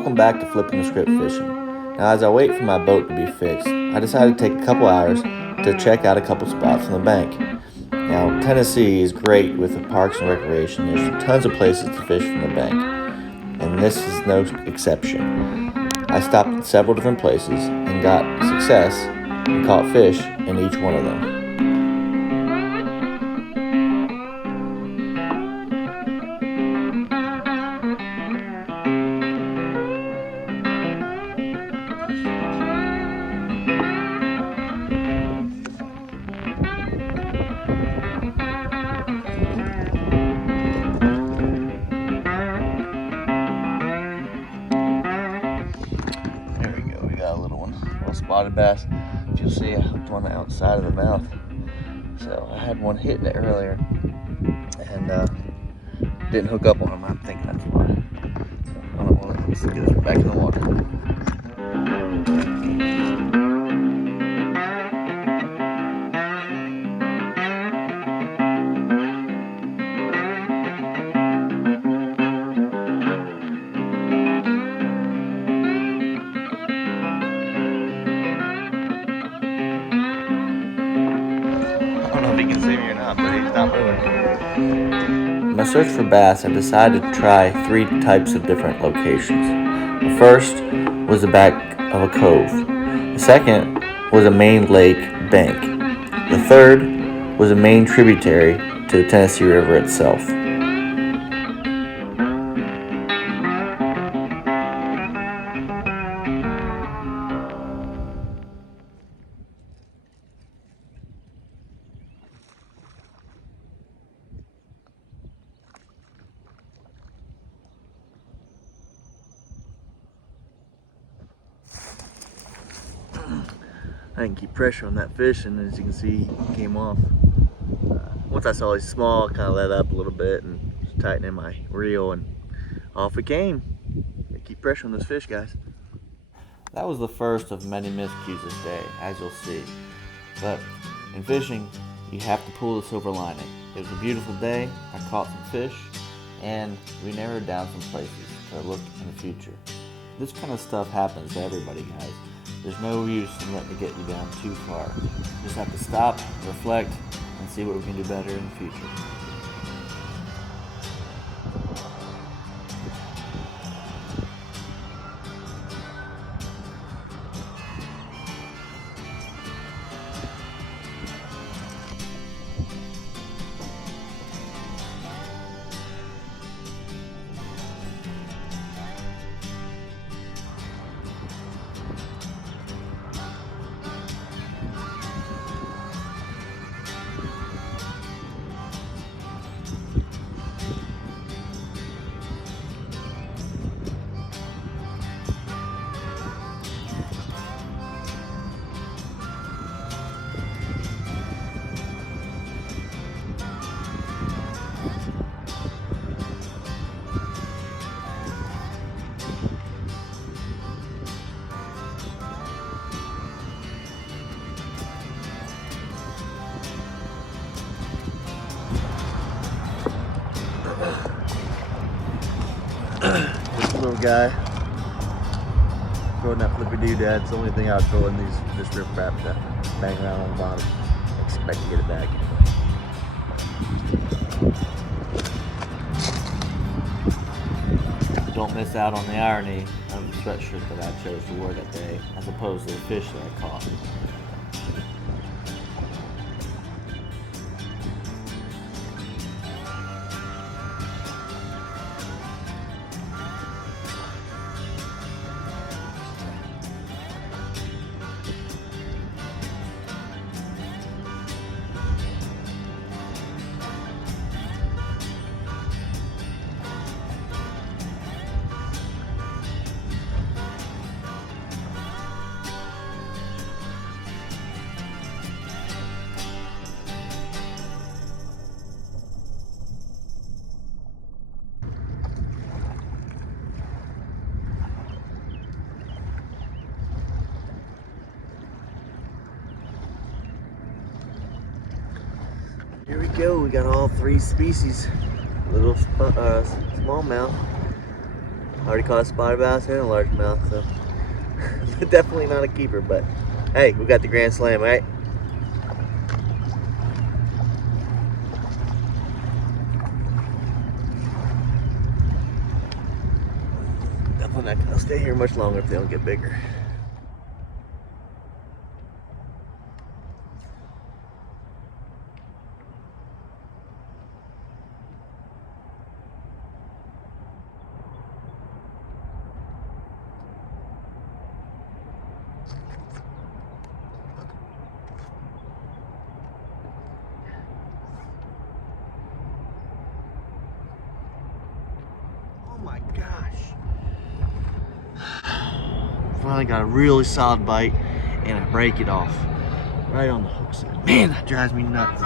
Welcome back to Flipping the Script Fishing. Now, as I wait for my boat to be fixed, I decided to take a couple hours to check out a couple spots on the bank. Now, Tennessee is great with the parks and recreation. There's tons of places to fish from the bank, and this is no exception. I stopped at several different places and got success and caught fish in each one of them. Spotted bass. As you'll see, I hooked one outside of the mouth. So I had one hitting it earlier and didn't hook up on him. I'm thinking that's why. So I don't want to. Let's get this back in the water. He can see me or not, but he's not moving. In my search for bass, I decided to try 3 types of different locations. The first was the back of a cove. The second was a main lake bank. The third was a main tributary to the Tennessee River itself. I didn't keep pressure on that fish, and as you can see, he came off. Once I saw he's small, I kind of let up a little bit and tightened my reel, and off it came. Keep pressure on this fish, guys. That was the first of many miscues this day, as you'll see. But in fishing, you have to pull the silver lining. It was a beautiful day. I caught some fish, and we narrowed down some places to look in the future. This kind of stuff happens to everybody, guys. There's no use in letting it get you down too far. You just have to stop, reflect, and see what we can do better in the future. This little guy throwing that flippy doodad. It's the only thing I'd throw in this rip crap to bang around on the bottom. Expect to get it back. Don't miss out on the irony of the sweatshirt that I chose to wear that day, as opposed to the fish that I caught. Here we go, we got all 3 species. Little smallmouth, Already caught a spotted bass and a largemouth, so definitely not a keeper, but hey, we got the grand slam, right? Definitely not gonna stay here much longer if they don't get bigger. Oh my gosh. Finally got a really solid bite and I break it off right on the hook side. Man, that drives me nuts.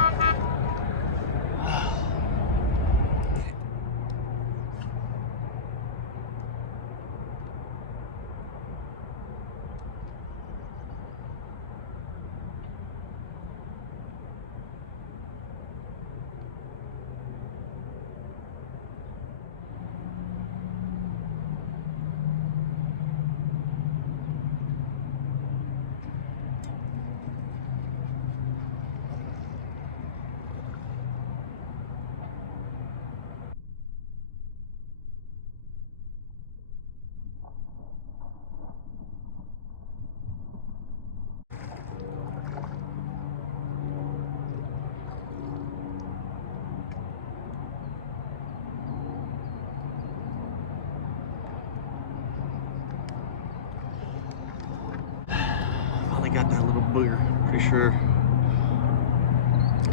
Finally got that little booger, pretty sure.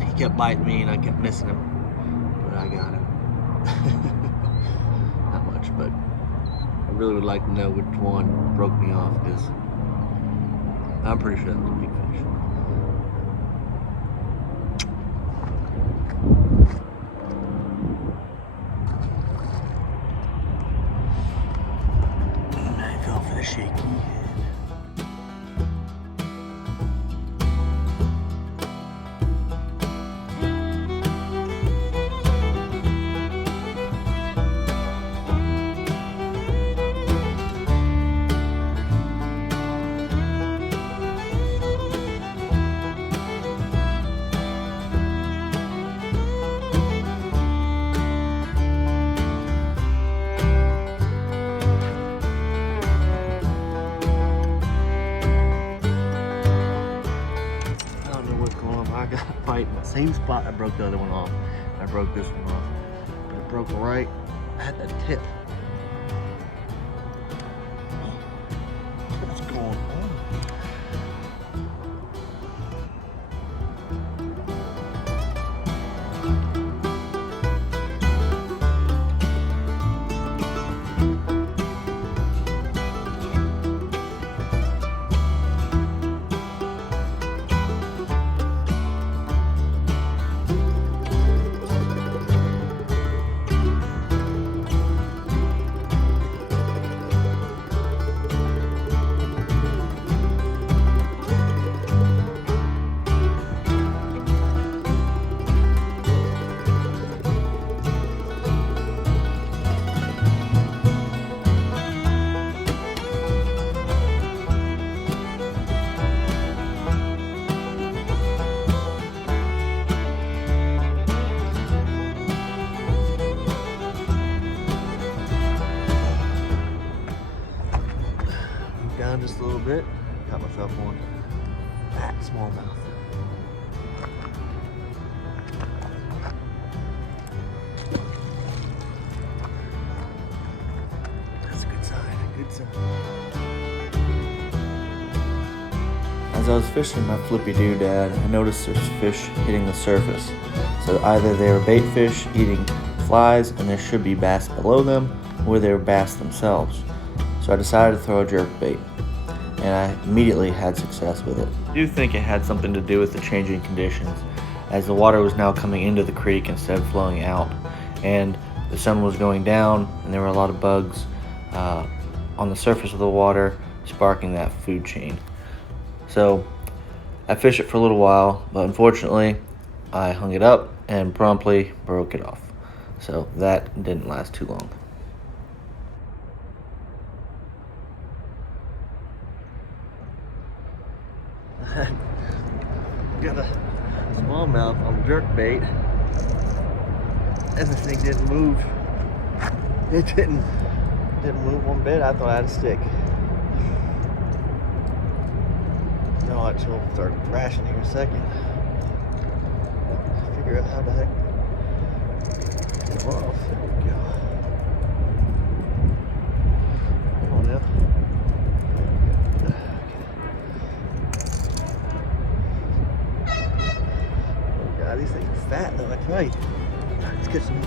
He kept biting me and I kept missing him, but I got him. Not much, but I really would like to know which one broke me off, because I'm pretty sure that was a big fish. And I fell for the shaky. I got a bite in the same spot I broke the other one off. I broke this one off. But it broke right at the tip. What's going on? Down just a little bit, got myself one fat smallmouth. That's a good sign, good sign. As I was fishing my flippy doodad, I noticed there's fish hitting the surface. So either they were bait fish eating flies and there should be bass below them, or they were bass themselves. So I decided to throw a jerk bait, and I immediately had success with it. I do think it had something to do with the changing conditions, as the water was now coming into the creek instead of flowing out, and the sun was going down and there were a lot of bugs on the surface of the water, sparking that food chain. So I fished it for a little while, but unfortunately I hung it up and promptly broke it off. So that didn't last too long. got a smallmouth on jerk bait, and the thing didn't move. It didn't move one bit. I thought I had a stick. No, I'll start thrashing here in a second. Figure out how the heck to get him off. There we go. Come on now. Oh God, these things are fat though, I tell you. Let's get some.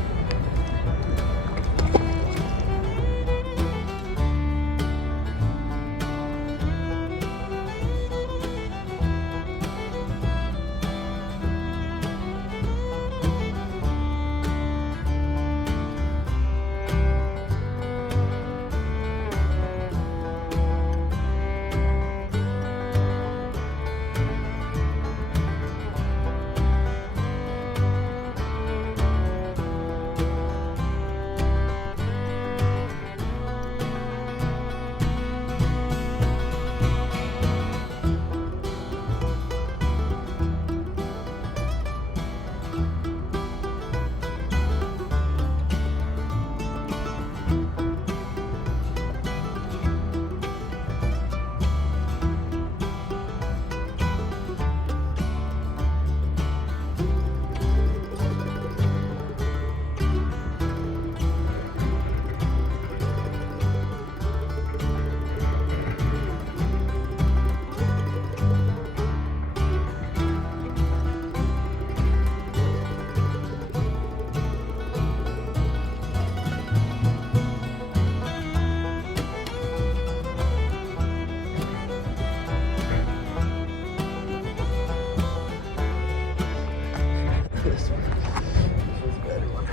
This was a better one.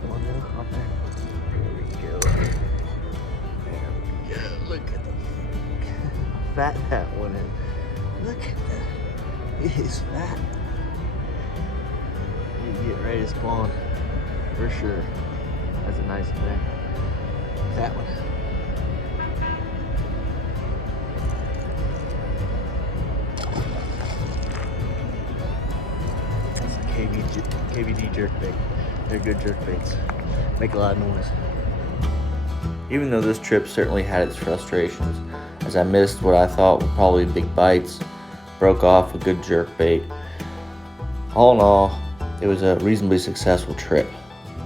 Come on now, up there. There we go. There we go. Look at the fat that one is. Look at that. It is fat. He's getting ready to spawn for sure. That's a nice thing. That one. KVD jerk bait. They're good jerk baits. Make a lot of noise. Even though this trip certainly had its frustrations, as I missed what I thought were probably big bites, broke off a good jerk bait. All in all, it was a reasonably successful trip.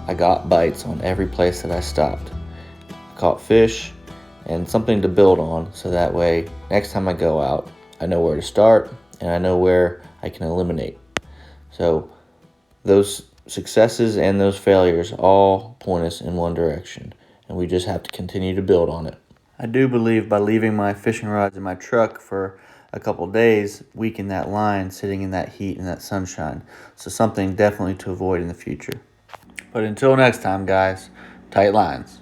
I got bites on every place that I stopped. I caught fish and something to build on, so that way next time I go out, I know where to start and I know where I can eliminate. So those successes and those failures all point us in one direction, and we just have to continue to build on it. I do believe by leaving my fishing rods in my truck for a couple days, weakened that line sitting in that heat and that sunshine. So something definitely to avoid in the future. But until next time, guys, tight lines.